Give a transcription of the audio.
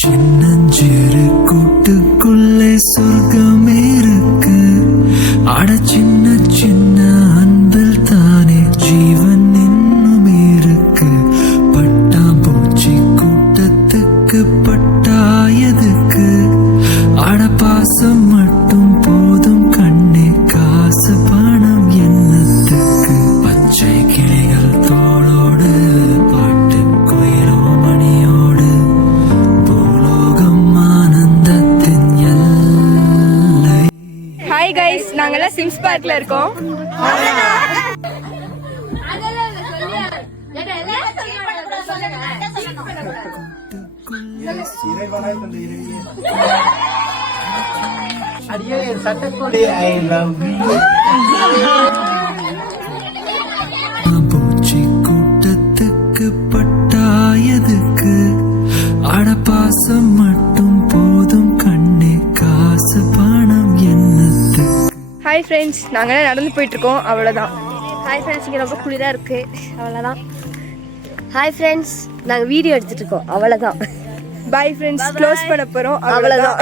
சின்னஞ்சிறு கூட்டுக்குள்ளே சொர்க்கம் இருக்கு. அட சின்ன சின்ன அன்பில் தானே ஜீவன் இன்னும் இருக்கு. பட்டாம்பூச்சி கூட்டத்துக்கு பட்டாயதுக்கு. அட பாசம் மட்டும் போதும் கண்ணே, காசு பணம் என்னத்துக்கு. பச்சை கிளிகள் தோளோடு பாட்டு குயிலோ மணியோடு பூலோகம் ஆனந்தத்தின் எல்லை. ஹாய் கைஸ், நாங்கெல்லாம் சிம்ஸ் பார்க்ல இருக்கோம். அடியே சட்டக்கூடி ஐ லவ் யூ. பூச்சி கூட்டத்துக்கு பட்டாயதுக்கு. அட பாசம் மட்டும் போதும் கண்ணே, காசு பணம் என்னத்துக்கு. ஹாய் ஃப்ரெண்ட்ஸ், நாங்கெல்லாம் நடந்து போயிட்டு இருக்கோம். அவ்வளோதான். ஹாய் ஃப்ரெண்ட்ஸ், இங்கே ரொம்ப குளிராக இருக்குது. அவ்வளோதான். ஹாய் ஃப்ரெண்ட்ஸ், நாங்கள் வீடியோ எடுத்துகிட்டு இருக்கோம். அவ்வளோதான். பாய் ஃப்ரெண்ட்ஸ், க்ளோஸ் பண்ண போகிறோம். அவ்வளோதான்.